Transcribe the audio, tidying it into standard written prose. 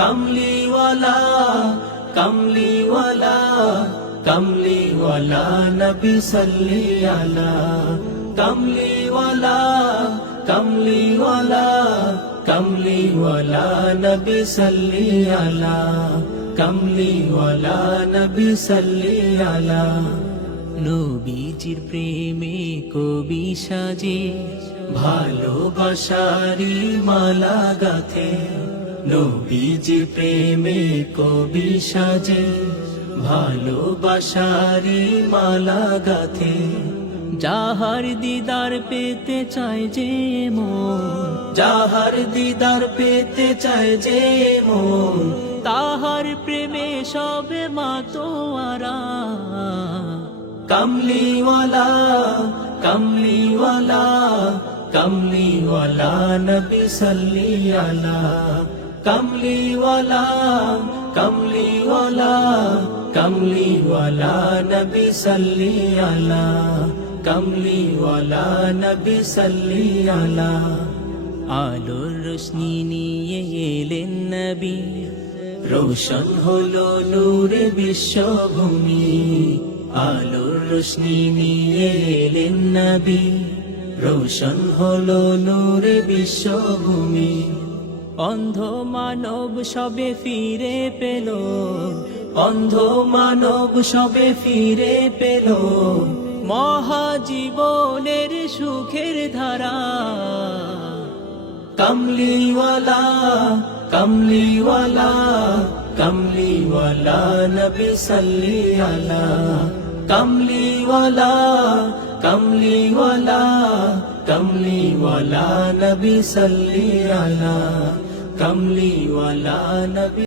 कमलीवाला कमलीवाला कमलीवाला नबी सल्ली अला कमलीवाला कमलीवाला कमलीवाला नबी सल्ली अला कमलीवाला नबी सल्ली अला নবীজির প্রেমে কবি সাজে ভালোবাসারি মালা গাথে নবীজির প্রেমে কবি সাজে ভালোবাসারি মালা গাথে যাহার দিদার পেতে চায় যে মন যাহার দিদার পেতে চায় যে মন তাহার প্রেমে সবে মাতোয়ারা कमलीवाला कमलीवाला कमलीवाला नबी सल्ली अला कमलीवाला कमलीवाला कमलीवाला नबी सल्ली अला कमलीवाला नबी सल्ली अला आलोर रोशनी निये एलेन नबी रोशन हलो नूरे विश्वभूमि আলোর রোশনি নিয়ে এলেন নবী রোশন হলো নূরে বিশ্বভূমি অন্ধ মানব সবে ফিরে পেল অন্ধ মানব সবে ফিরে পেল মহাজীবনের সুখের ধারা কমলীওয়ালা কমলীওয়ালা कमलीवाला नबी सल्ली अला कमलीवाला कमलीवाला कमलीवाला नबी सल्ली अला कमलीवाला नबी